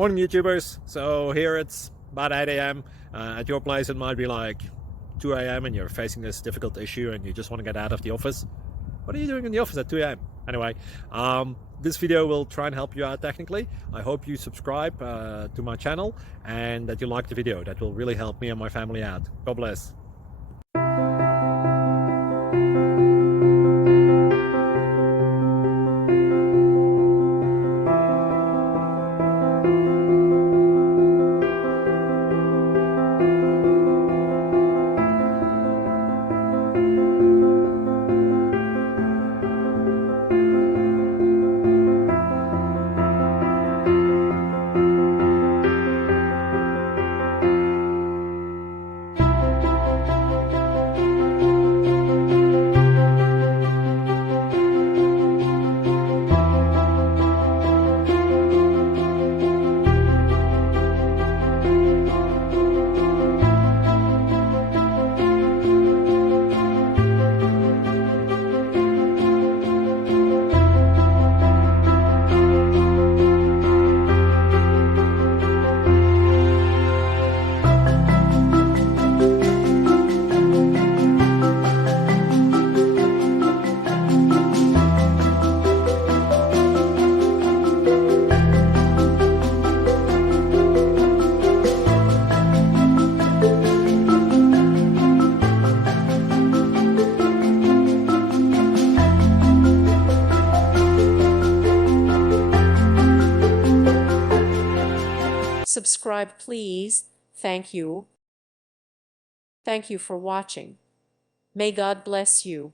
Morning YouTubers. So here it's about 8 a.m. At your place it might be like 2 a.m. and you're facing this difficult issue and you just want to get out of the office. What are you doing in the office at 2 a.m.? Anyway, this video will try and help you out technically. I hope you subscribe to my channel and that you like the video. That will really help me and my family out. God bless. Subscribe, please. Thank you. Thank you for watching. May God bless you.